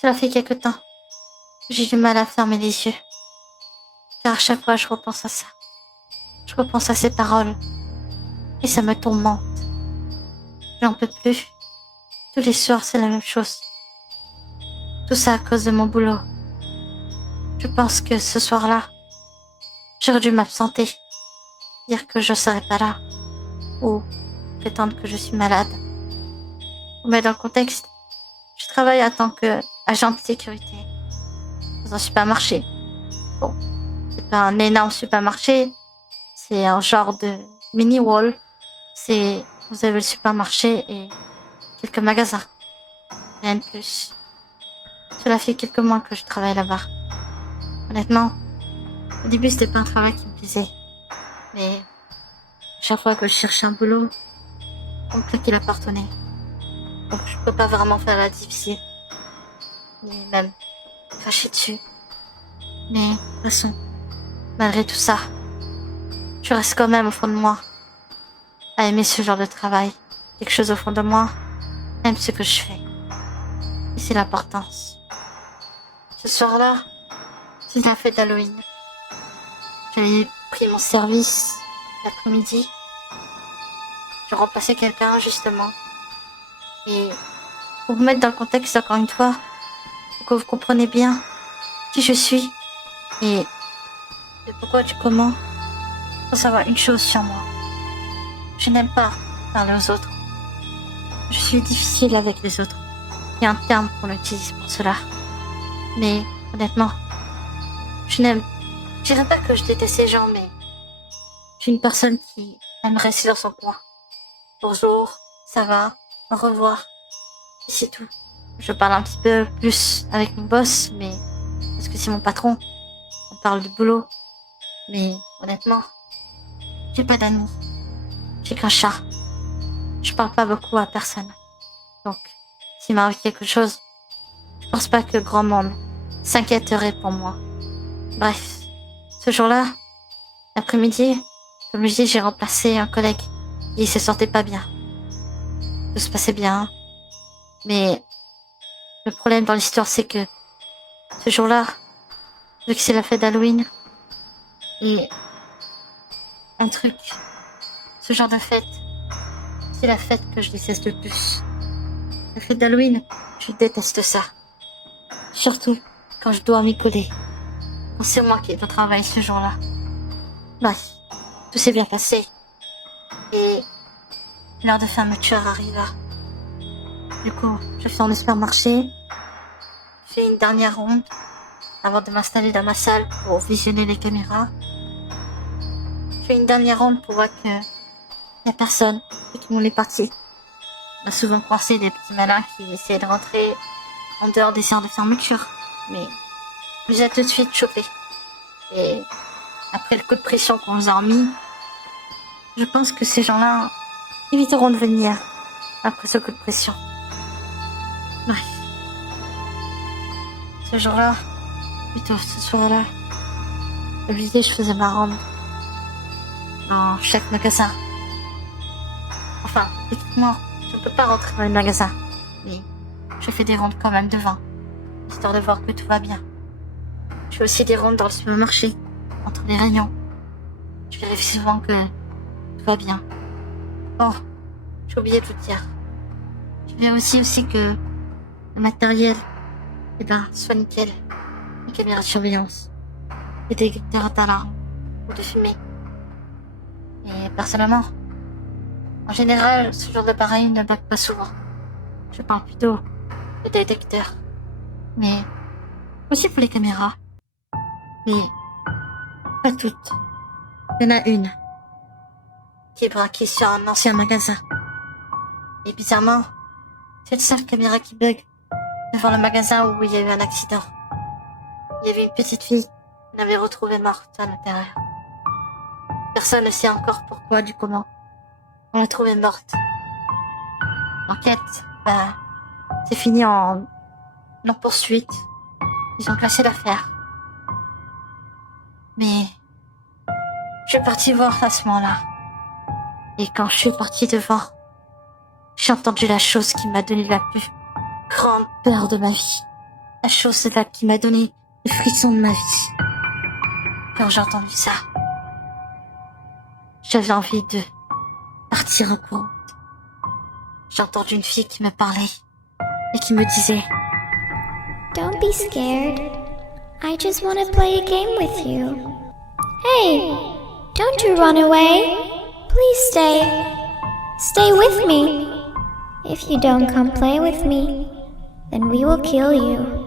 Cela fait quelque temps que j'ai du mal à fermer les yeux, car à chaque fois je repense à ça. Je repense à ces paroles, et ça me tourmente. J'en peux plus. Tous les soirs, c'est la même chose. Tout ça à cause de mon boulot. Je pense que ce soir-là, j'aurais dû m'absenter, dire que je serais pas là, ou prétendre que je suis malade. Pour mettre dans le contexte, je travaille en tant qu'agent de sécurité dans un supermarché. Bon, c'est pas un énorme supermarché, c'est un genre de mini-wall. Vous avez le supermarché et quelques magasins. Rien de plus. Cela fait quelques mois que je travaille là-bas. Honnêtement, au début c'était pas un travail qui me plaisait. Mais chaque fois que je cherchais un boulot, on me claquait la porte au nez. Donc je peux pas vraiment faire la difficile. Ni même cracher dessus. Mais de toute façon, malgré tout ça, je reste quand même au fond de moi à aimer ce genre de travail. Quelque chose au fond de moi aime ce que je fais. Et c'est l'importance. Ce soir-là, c'est la fête d'Halloween. J'avais pris mon service l'après-midi. Je remplaçais quelqu'un, justement. Et pour vous mettre dans le contexte, encore une fois, pour que vous compreniez bien qui je suis et le pourquoi du comment, il faut savoir une chose sur moi. Je n'aime pas parler aux autres. Je suis difficile avec les autres. Il y a un terme qu'on utilise pour cela. Mais honnêtement, je dirais pas que je déteste ces gens, mais je suis une personne qui aime rester dans son coin. Bonjour, ça va, au revoir. Et c'est tout. Je parle un petit peu plus avec mon boss, mais parce que c'est mon patron. On parle de boulot. Mais honnêtement, j'ai pas d'amis. J'ai qu'un chat. Je parle pas beaucoup à personne. Donc, s'il m'arrive quelque chose, je pense pas que grand monde s'inquiéterait pour moi. Bref, ce jour-là, l'après-midi, comme je dis, j'ai remplacé un collègue. Il se sentait pas bien. Tout se passait bien. Mais le problème dans l'histoire, c'est que ce jour-là, vu que c'est la fête d'Halloween, et un truc, ce genre de fête, c'est la fête que je déteste le plus. La fête d'Halloween, je déteste ça. Surtout quand je dois m'y coller. Quand c'est moi qui dois travailler ce jour-là. Bref, tout s'est bien passé. Et l'heure de fermeture arriva. Du coup, je fais un supermarché. Je fais une dernière ronde avant de m'installer dans ma salle pour visionner les caméras. Je fais une dernière ronde pour voir que y a personne et tout le monde est parti. On a souvent croisé des petits malins qui essayaient de rentrer en dehors des heures de fermeture. Mais on les a tout de suite chopés. Et après le coup de pression qu'on nous a remis, je pense que ces gens-là éviteront de venir après ce coup de pression. Bref. Ce jour-là, plutôt ce soir-là, je faisais ma ronde dans chaque magasin. Enfin, techniquement, je ne peux pas rentrer dans les magasins, mais je fais des rondes quand même devant, histoire de voir que tout va bien. Je fais aussi des rondes dans le supermarché, entre les rayons. Je vérifie souvent que tout va bien. Bon, j'ai oublié de vous dire. Je vérifie aussi que le matériel, soit nickel. Une caméra de surveillance, des détecteurs d'alarme ou de fumée. Et personnellement, en général, ce genre d'appareil ne bug pas souvent. Je parle plutôt de détecteurs. Mais aussi pour les caméras. Mais pas toutes. Il y en a une qui est braquée sur un ancien magasin. Et bizarrement, c'est la seule caméra qui bug devant le magasin où il y a eu un accident. Il y avait une petite fille qu'on avait retrouvée morte à l'intérieur. Personne ne sait encore pourquoi du comment. On l'a trouvée morte. L'enquête, c'est fini en poursuite. Ils ont classé l'affaire. Mais je suis partie voir à ce moment-là. Et quand je suis partie devant, j'ai entendu la chose qui m'a donné la plus grande peur de ma vie. La chose qui m'a donné le frisson de ma vie. Quand j'ai entendu ça, j'avais envie de partir en courant. J'ai entendu une fille qui me parlait et qui me disait Don't be scared. I just want to play a game with you. Hey, don't you run away. Please stay. Stay with me. If you don't come play with me, then we will kill you.